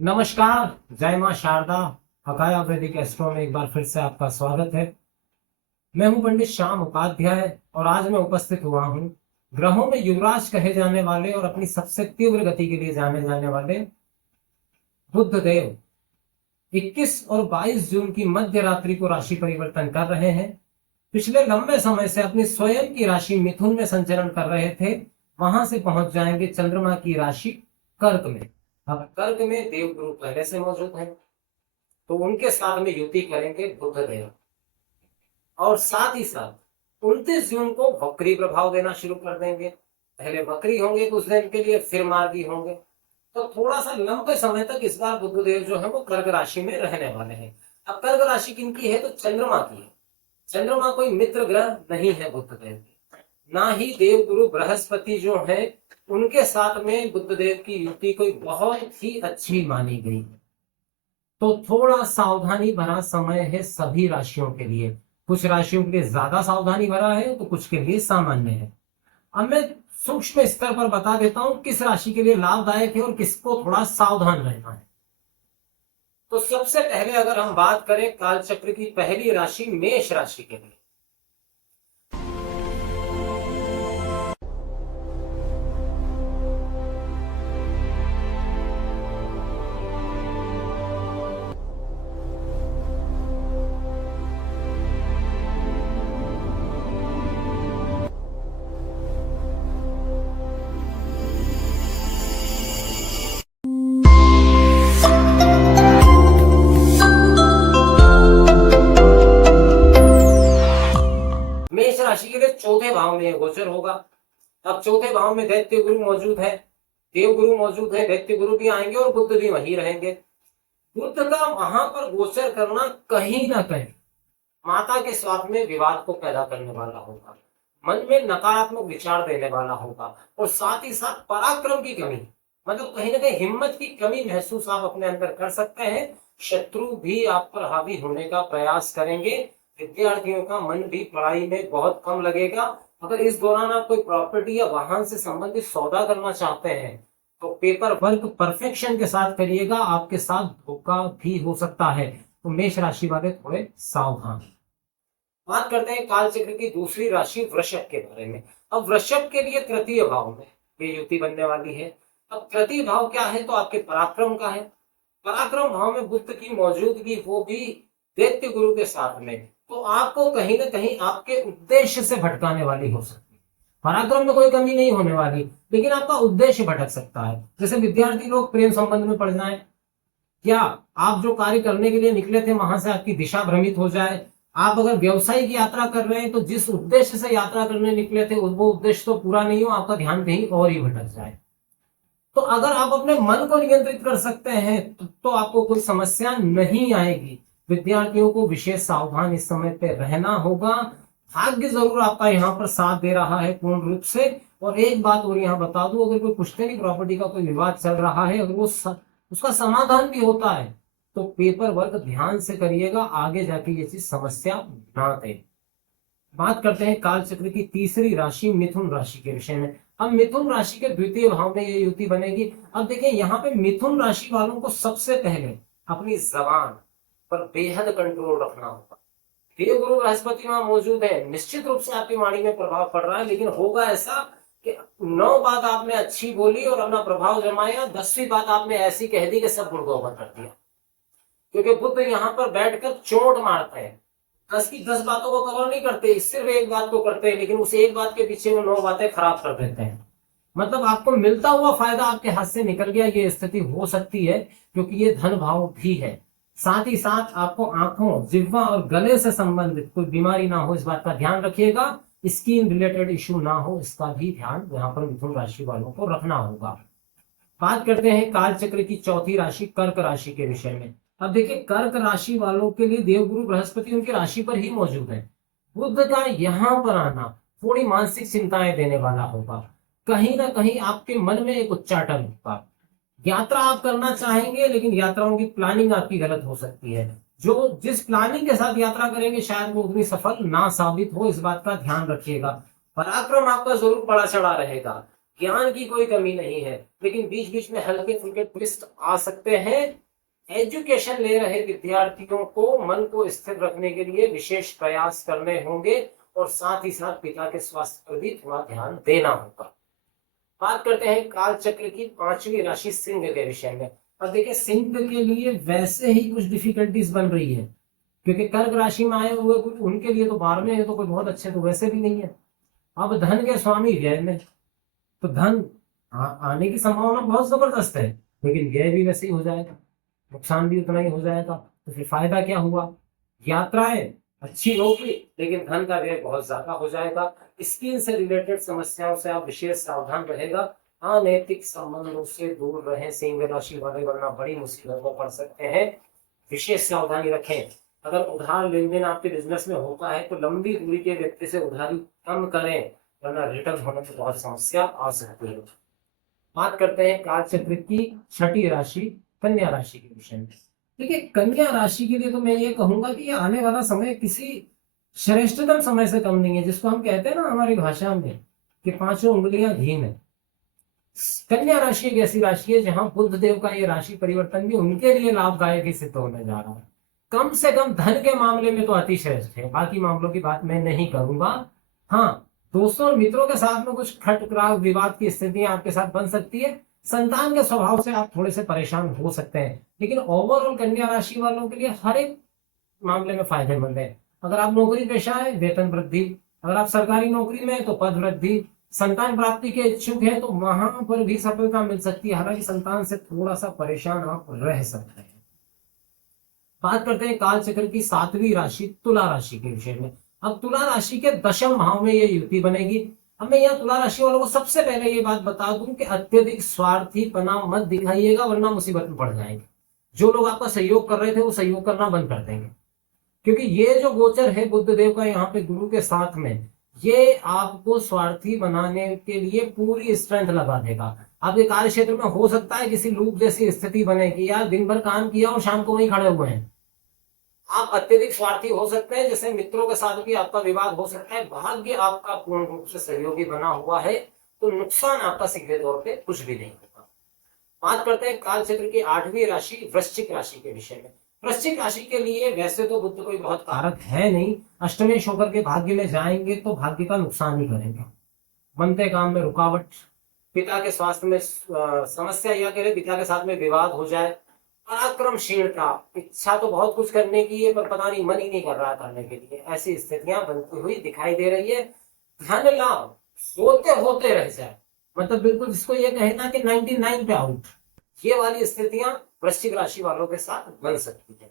नमस्कार। जय मां शारदा। हकाया वैदिक एस्ट्रो में एक बार फिर से आपका स्वागत है। मैं हूं पंडित श्याम उपाध्याय और आज मैं उपस्थित हुआ हूं ग्रहों में युवराज कहे जाने वाले और अपनी सबसे तीव्र गति के लिए जाने जाने वाले बुध देव 21 और 22 जून की मध्य रात्रि को राशि परिवर्तन कर रहे हैं। पिछले लंबे समय से अपनी स्वयं की राशि मिथुन में संचरण कर रहे थे, वहां से पहुंच जाएंगे चंद्रमा की राशि कर्क में। अब कर्क में देवगुरु पहले से मौजूद है, तो उनके साथ में युति करेंगे बुध देव। और साथ ही साथ 29 जून को वक्री प्रभाव देना शुरू कर देंगे। पहले वक्री होंगे कुछ दिन के लिए, फिर मार्गी होंगे। तो थोड़ा सा लंबे समय तक इस बार बुधदेव जो है वो कर्क राशि में रहने वाले हैं। अब कर्क राशि किनकी है? तो चंद्रमा की है। चंद्रमा कोई मित्र ग्रह नहीं है बुधदेव की, ना ही देव गुरु बृहस्पति जो है उनके साथ में बुधदेव की युति कोई बहुत ही अच्छी मानी गई। तो थोड़ा सावधानी भरा समय है सभी राशियों के लिए। कुछ राशियों के लिए ज्यादा सावधानी भरा है तो कुछ के लिए सामान्य है। अब मैं सूक्ष्म स्तर पर बता देता हूं किस राशि के लिए लाभदायक है और किसको थोड़ा सावधान रहना है। तो सबसे पहले अगर हम बात करें कालचक्र की पहली राशि मेष राशि के लिए, मेष राशि के लिए चौथे भाव में गोचर होगा। अब चौथे भाव में दैत्य गुरु मौजूद है, देव गुरु मौजूद है, दैत्य गुरु भी आएंगे और बुद्ध भी वहीं रहेंगे। बुद्ध का वहां पर गोचर करना कहीं ना कहीं माता के स्वास्थ्य में विवाद को पैदा करने वाला होगा, मन में नकारात्मक विचार देने वाला होगा और साथ ही साथ पराक्रम की कमी, मतलब कहीं ना कहीं हिम्मत की कमी महसूस आप अपने अंदर कर सकते हैं। शत्रु भी आप पर हावी होने का प्रयास करेंगे। विद्यार्थियों का मन भी पढ़ाई में बहुत कम लगेगा। अगर इस दौरान आप कोई प्रॉपर्टी या वाहन से संबंधित सौदा करना चाहते हैं तो पेपर वर्क परफेक्शन के साथ करिएगा, आपके साथ धोखा भी हो सकता है। तो मेष राशि वाले थोड़े सावधान। बात करते हैं कालचक्र की दूसरी राशि वृषभ के बारे में। अब वृषभ के लिए तृतीय भाव में ये युति बनने वाली है। अब तृतीय भाव क्या है? तो आपके पराक्रम का है। पराक्रम भाव में बुध की मौजूदगी, वो भी दैत्य गुरु के साथ में, तो आपको कहीं ना कहीं आपके उद्देश्य से भटकाने वाली हो सकती है। पराक्रम में कोई कमी नहीं होने वाली, लेकिन आपका उद्देश्य भटक सकता है। जैसे विद्यार्थी लोग प्रेम संबंध में पड़ जाए, क्या आप जो कार्य करने के लिए निकले थे वहां से आपकी दिशा भ्रमित हो जाए। आप अगर व्यवसायिक यात्रा कर रहे हैं तो जिस उद्देश्य से यात्रा करने निकले थे वो उद्देश्य तो पूरा नहीं हो, आपका ध्यान कहीं और ही भटक जाए। तो अगर आप अपने मन को नियंत्रित कर सकते हैं तो आपको कोई समस्या नहीं आएगी। विद्यार्थियों को विशेष सावधान इस समय पे रहना होगा। भाग्य जरूर आपका यहाँ पर साथ दे रहा है पूर्ण रूप से। और एक बात और यहाँ बता दूं, अगर कोई पुश्तैनी प्रॉपर्टी का कोई विवाद चल रहा है, अगर वो उसका समाधान भी होता है तो पेपर वर्क ध्यान से करिएगा, आगे जाके ये चीज समस्या ना दे। बात करते हैं कालचक्र की तीसरी राशि मिथुन राशि के विषय में। अब मिथुन राशि के द्वितीय भाव में ये युति बनेगी। अब देखिए यहाँ पे मिथुन राशि वालों को सबसे पहले अपनी जबान पर बेहद कंट्रोल रखना होगा। देव गुरु बृहस्पति वहां मौजूद है, निश्चित रूप से आपकी वाणी में प्रभाव पड़ रहा है, लेकिन होगा ऐसा कि 9 बात आपने अच्छी बोली और अपना प्रभाव जमाया, 10वीं बात आपने ऐसी कह दी कि सब गुड़गोबर कर दिया। क्योंकि बुद्ध यहाँ पर बैठकर चोट मारते हैं, 10 की 10 बातों को कवर नहीं करते, सिर्फ एक बात को करते हैं, लेकिन उस एक बात के पीछे वो 9 बातें खराब कर देते हैं। मतलब आपको मिलता हुआ फायदा आपके हाथ से निकल गया, ये स्थिति हो सकती है, क्योंकि ये धन भाव भी है। साथ ही साथ आपको आंखों, जिह्वा और गले से संबंधित कोई बीमारी ना हो, इस बात का ध्यान रखिएगा। स्किन रिलेटेड इश्यू ना हो, इसका भी ध्यान यहाँ पर मिथुन राशि वालों को रखना होगा। बात करते हैं कालचक्र की चौथी राशि कर्क राशि के विषय में। अब देखिए कर्क राशि वालों के लिए देवगुरु बृहस्पति उनकी राशि पर ही मौजूद है। बुध का यहाँ पर आना थोड़ी मानसिक चिंताएं देने वाला होगा। कहीं ना कहीं आपके मन में एक उच्चाटन होगा। यात्रा आप करना चाहेंगे, लेकिन यात्राओं की प्लानिंग आपकी गलत हो सकती है। जो जिस प्लानिंग के साथ यात्रा करेंगे शायद वो उतनी सफल ना साबित हो, इस बात का ध्यान रखिएगा। पराक्रम आपका जरूर बड़ा चढ़ा रहेगा, ज्ञान की कोई कमी नहीं है, लेकिन बीच बीच में हल्के फुल्के ट्विस्ट आ सकते हैं। एजुकेशन ले रहे विद्यार्थियों को मन को स्थिर रखने के लिए विशेष प्रयास करने होंगे और साथ ही साथ पिता के स्वास्थ्य पर भी थोड़ा ध्यान देना होगा। बात करते हैं काल चक्र की 5वीं राशि सिंह के विषय में। अब देखिए, सिंह के लिए वैसे ही कुछ डिफिकल्टीज बन रही है, क्योंकि कर्क राशि में आए हुए उनके लिए तो 12वें है, तो कोई बहुत अच्छे तो वैसे भी नहीं है। अब धन के स्वामी व्यय में, तो धन आने की संभावना बहुत जबरदस्त है, लेकिन व्यय भी वैसे ही हो जाएगा, नुकसान भी उतना ही हो जाएगा। तो फिर फायदा क्या हुआ? यात्राएं अच्छी होगी, लेकिन धन का व्यय बहुत ज्यादा हो जाएगा। स्किन से रिलेटेड समस्याओं से आप विशेष सावधान रहेगा। अनैतिक संबंधों से दूर रहें सिंह राशि वाले, वरना बड़ी मुसीबत में पड़ सकते हैं। विशेष सावधानी रखें। अगर उधार लेन देन आपके बिजनेस में होता है तो लंबी दूरी के व्यक्ति से उधारी कम करें, वरना रिटर्न होने में बहुत समस्या आ सकती है। बात करते हैं काल चक्र की 6ठी राशि कन्या राशि के विषय में। देखिए, कन्या राशि के लिए तो मैं ये कहूंगा कि ये आने वाला समय किसी श्रेष्ठतम समय से कम नहीं है, जिसको हम कहते हैं ना हमारी भाषा में कि 5 उंगलियां घी में। कन्या राशि एक ऐसी राशि है जहां बुध देव का ये राशि परिवर्तन भी उनके लिए लाभदायक ही सिद्ध होने जा रहा है। कम से कम धन के मामले में तो अति श्रेष्ठ है, बाकी मामलों की बात मैं नहीं करूंगा। हाँ, दोस्तों और मित्रों के साथ में कुछ खटपट विवाद की स्थितियां आपके साथ बन सकती है। संतान के स्वभाव से आप थोड़े से परेशान हो सकते हैं, लेकिन ओवरऑल कन्या राशि वालों के लिए हर एक मामले में फायदेमंद है। अगर आप नौकरी पेशा है, वेतन वृद्धि। अगर आप सरकारी नौकरी में है तो पद वृद्धि। संतान प्राप्ति के इच्छुक है तो वहां पर भी सफलता मिल सकती है, हालांकि संतान से थोड़ा सा परेशान आप रह सकते हैं। बात करते हैं काल चक्र की 7वीं राशि तुला राशि के विषय में। अब तुला राशि के 10वें भाव में ये युति बनेगी। अब मैं यहाँ तुला राशि वालों को सबसे पहले ये बात बता दूं कि अत्यधिक स्वार्थीपना मत दिखाइएगा, वरना मुसीबत में पड़ जाएंगे। जो लोग आपका सहयोग कर रहे थे वो सहयोग करना बंद कर देंगे, क्योंकि ये जो गोचर है बुद्ध देव का यहाँ पे गुरु के साथ में, ये आपको स्वार्थी बनाने के लिए पूरी स्ट्रेंथ लगा देगा। आपके कार्य क्षेत्र में हो सकता है किसी लूप जैसी स्थिति बनेगी, यार दिन भर काम किया और शाम को वहीं खड़े हुए हैं। आप अत्यधिक स्वार्थी हो सकते हैं, जैसे मित्रों के साथ भी आपका विवाद हो सकता है। भाग्य आपका पूर्ण रूप से सहयोगी बना हुआ है, तो नुकसान आपका सीधे तौर पे कुछ भी नहीं होगा। बात करते हैं काल चक्र की 8वीं राशि वृश्चिक राशि के विषय में। वृश्चिक राशि के लिए वैसे तो बुद्ध कोई बहुत कारक है नहीं, अष्टमेश होकर के भाग्य में जाएंगे तो भाग्य का नुकसान ही करेंगे। बनते काम में रुकावट, पिता के स्वास्थ्य में समस्या, या कह रहे पिता के साथ में विवाद हो जाए, पराक्रमशीलता, इच्छा तो बहुत कुछ करने की है पर पता नहीं मन ही नहीं कर रहा करने के लिए, ऐसी स्थितियां बनती हुई दिखाई दे रही है। धन लाभ होते होते रह जाए, मतलब बिल्कुल जिसको ये कहना कि 99 पे आउट, ये वाली स्थितियां वृश्चिक राशि वालों के साथ बन सकती है।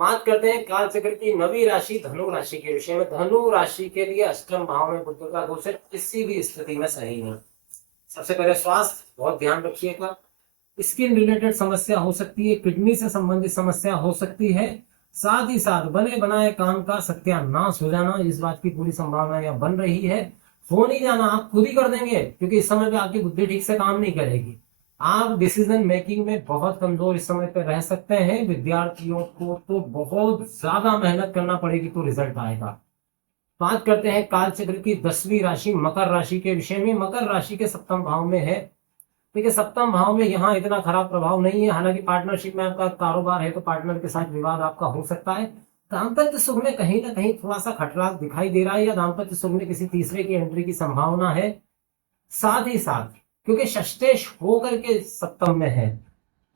बात करते हैं काल चक्र की 9वीं राशि धनु राशि के विषय में। धनु राशि के लिए 8वें भाव में बुध का गोचर किसी भी स्थिति में सही नहीं। सबसे पहले स्वास्थ्य बहुत ध्यान रखिएगा। स्किन रिलेटेड समस्या हो सकती है, किडनी से संबंधित समस्या हो सकती है, साथ ही साथ बने बनाए काम का सत्यानाश हो जाना, इस बात की पूरी संभावना यह बन रही है। हो नहीं जाना, आप खुद ही कर देंगे, क्योंकि इस समय पे आपकी बुद्धि ठीक से काम नहीं करेगी। आप डिसीजन मेकिंग में बहुत कमजोर इस समय पे रह सकते हैं। विद्यार्थियों को तो बहुत ज्यादा मेहनत करना पड़ेगी तो रिजल्ट आएगा। बात करते हैं काल चक्र की 10वीं राशि मकर राशि के विषय में। मकर राशि के 7वें भाव में है। देखिए, 7वें भाव में यहाँ इतना खराब प्रभाव नहीं है, हालांकि पार्टनरशिप में आपका कारोबार है तो पार्टनर के साथ विवाद आपका हो सकता है। दाम्पत्य सुख में कहीं ना कहीं थोड़ा सा खटराग दिखाई दे रहा है, या दाम्पत्य सुख में किसी तीसरे की एंट्री की संभावना है। साथ ही साथ क्योंकि षष्टेश होकर के 7वें में है,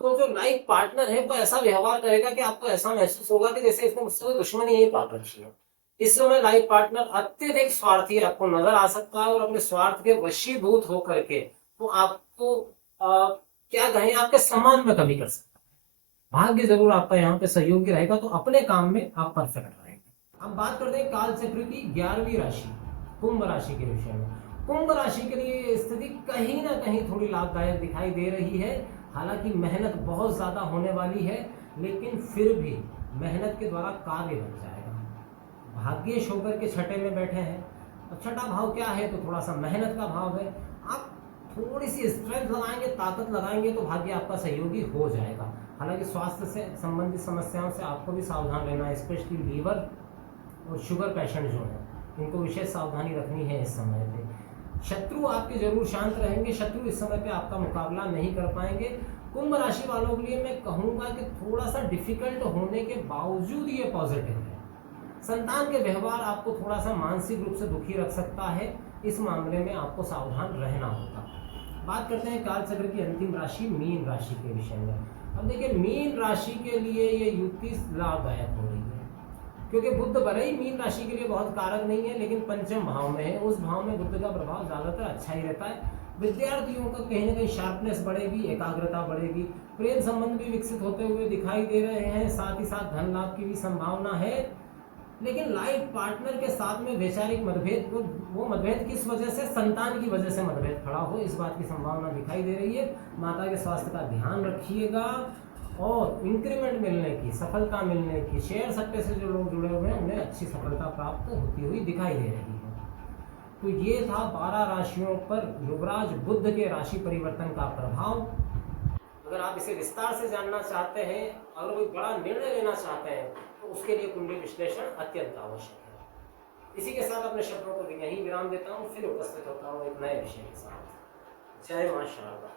तो जो लाइफ पार्टनर है वो ऐसा व्यवहार करेगा कि आपको ऐसा महसूस होगा कि जैसे इसने मुझसे कोई दुश्मनी ही पाल रखी है। इस समय लाइफ पार्टनर अत्यधिक स्वार्थी आपको नजर आ सकता है, और अपने स्वार्थ के वशीभूत होकर के वो आपको क्या कहें, आपके सम्मान में कमी कर सकता है। भाग्य जरूर आपका यहाँ पे सहयोगी रहेगा, तो अपने काम में आप परफेक्ट रहेंगे। अब बात करते हैं काल चक्र की 11वीं राशि कुंभ राशि के विषय में। कुंभ राशि के लिए स्थिति कहीं ना कहीं थोड़ी लाभदायक दिखाई दे रही है। हालांकि मेहनत बहुत ज्यादा होने वाली है, लेकिन फिर भी मेहनत के द्वारा कार्य बन जाएगा। भाग्येश होकर के 6 में बैठे हैं। अब 6ठा भाव क्या है, तो थोड़ा सा मेहनत का भाव है। आप थोड़ी सी स्ट्रेंथ लगाएंगे, ताकत लगाएंगे तो भाग्य आपका सहयोगी हो जाएगा। हालांकि स्वास्थ्य से संबंधित समस्याओं से आपको भी सावधान रहना है, स्पेशली लीवर और शुगर पेशेंट जो है इनको विशेष सावधानी रखनी है इस समय पे। शत्रु आपके जरूर शांत रहेंगे, शत्रु इस समय पे आपका मुकाबला नहीं कर पाएंगे। कुंभ राशि वालों के लिए मैं कहूंगा कि थोड़ा सा डिफिकल्ट होने के बावजूद ये पॉजिटिव है। संतान के व्यवहार आपको थोड़ा सा मानसिक रूप से दुखी रख सकता है, इस मामले में आपको सावधान रहना होगा। बात करते हैं काल चक्र की अंतिम राशि मीन राशि के विषय में। अब देखिए मीन राशि के लिए ये युक्ति लाभदायक हो रही है, क्योंकि बुध भले ही मीन राशि के लिए बहुत कारक नहीं है, लेकिन पंचम भाव में है, उस भाव में बुध का प्रभाव ज्यादातर अच्छा ही रहता है। विद्यार्थियों का कहीं ना कहीं शार्पनेस बढ़ेगी, एकाग्रता बढ़ेगी, प्रेम संबंध भी विकसित होते हुए दिखाई दे रहे हैं, साथ ही साथ धन लाभ की भी संभावना है। लेकिन लाइफ पार्टनर के साथ में वैचारिक मतभेद, वो मतभेद किस वजह से, संतान की वजह से मतभेद खड़ा हो, इस बात की संभावना दिखाई दे रही है। माता के स्वास्थ्य का ध्यान रखिएगा। और इंक्रीमेंट मिलने की, सफलता मिलने की, शेयर सट्टे से जो लोग जुड़े हुए हैं उन्हें अच्छी सफलता प्राप्त होती हुई दिखाई दे रही है। तो ये था 12 राशियों पर युवराज बुध के राशि परिवर्तन का प्रभाव। अगर आप इसे विस्तार से जानना चाहते हैं, अगर कोई बड़ा निर्णय लेना चाहते हैं, तो उसके लिए कुंडली विश्लेषण अत्यंत आवश्यक है। इसी के साथ अपने शब्दों को यहीं विराम देता हूँ, फिर उपस्थित होता हूँ एक नए विषय के साथ। जय मां शारदा।